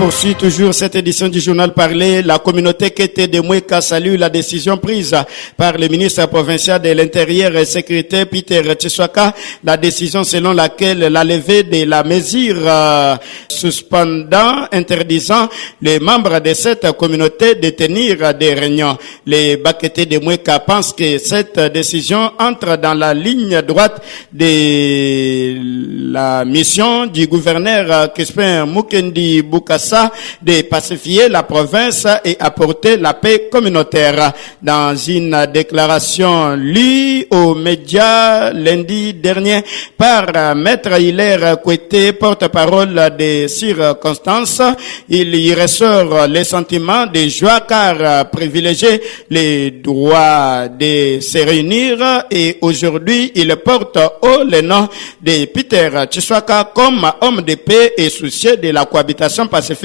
poursuit toujours cette édition du journal parlé. La communauté Kété de Mouéka salue la décision prise par le ministre provincial de l'Intérieur et Sécurité, Peter Tshikwaka. La décision selon laquelle la levée de la mesure suspendant, interdisant les membres de cette communauté de tenir des réunions. Les Bakété de Mouéka pensent que cette décision entre dans la ligne droite de la mission du gouverneur Crispin Mukendi Bokassa de pacifier la province et apporter la paix communautaire. Dans une déclaration lue aux médias lundi dernier par Maître Hilaire Kouété, porte-parole des circonstances, il y ressort les sentiments de joie car privilégier les droits de se réunir et aujourd'hui il porte haut le nom de Peter Tshikwaka comme homme de paix et soucieux de la cohabitation pacifique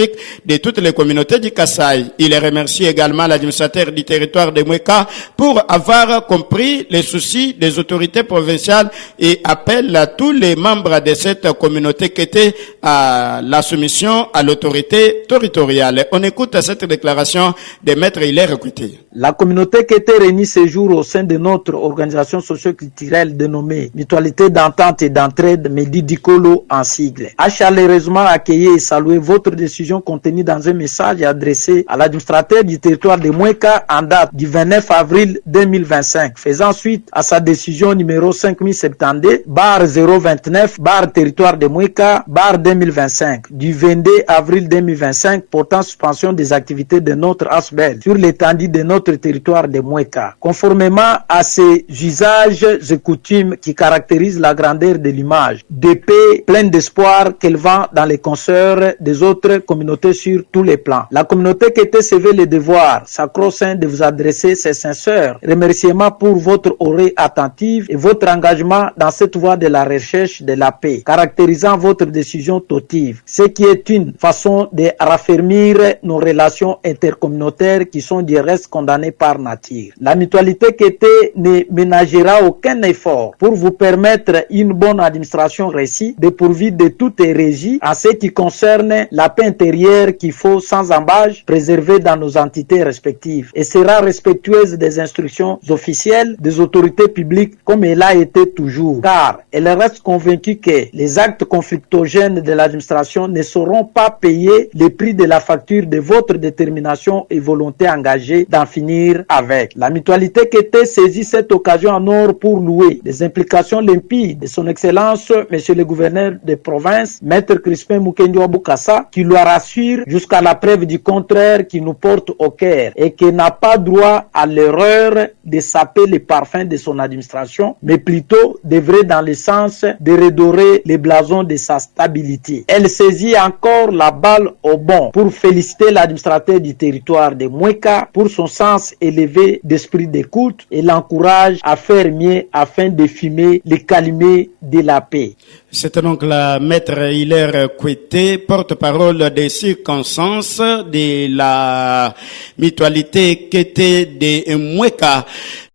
de toutes les communautés du Kasaï. Il remercie également l'administrateur du territoire de Mouéka pour avoir compris les soucis des autorités provinciales et appelle à tous les membres de cette communauté qui étaient à la soumission à l'autorité territoriale. On écoute cette déclaration de Maître Hilaire Kouété. La communauté qui était réunie ce jour au sein de notre organisation socio-culturelle dénommée Mutualité d'entente et d'entraide, Medidikolo en sigle, a chaleureusement accueilli et salué votre décision contenue dans un message adressé à l'administrateur du territoire de Mouéka en date du 29 avril 2025, faisant suite à sa décision numéro 5072/029 territoire de Mouéka 2025 du 22 avril 2025 portant suspension des activités de notre ASBEL sur l'étendue de notre territoire de Mouéka. Conformément à ces usages et coutumes qui caractérisent la grandeur de l'image, de paix pleine d'espoir qu'elle vend dans les consoeurs des autres communautés sur tous les plans. La communauté qui était sévère le devoir sacro-saint de vous adresser ses sincères remerciements pour votre oreille attentive et votre engagement dans cette voie de la recherche de la paix, caractérisant votre décision totive, ce qui est une façon de raffermir nos relations intercommunautaires qui sont du reste condamnées par nature. La mutualité qui était ne ménagera aucun effort pour vous permettre une bonne administration réussie, dépourvue de toute hérésie en ce qui concerne la paix intérieure qu'il faut sans embâche préserver dans nos entités respectives et sera respectueuse des instructions officielles des autorités publiques comme elle a été toujours, car elle reste convaincue que les actes conflictogènes de l'administration ne sauront pas payer le prix de la facture de votre détermination et volonté engagée d'en finir avec. La mutualité qui était saisit cette occasion en or pour louer les implications limpides de son excellence monsieur le gouverneur de province, Maître Crispin Mukendi Bokassa, qui lui rassure jusqu'à la preuve du contraire qui nous porte au cœur et qui n'a pas droit à l'erreur de saper les parfums de son administration, mais plutôt d'œuvrer dans le sens de redorer les blasons de sa stabilité. Elle saisit encore la balle au bon pour féliciter l'administrateur du territoire de Mouéka pour son sens élevé d'esprit d'écoute et l'encourage à faire mieux afin de fumer les calumet de la paix. C'est donc la Maître Hilaire Kouété, porte-parole des circonstances de la mutualité Kété de Mouéka.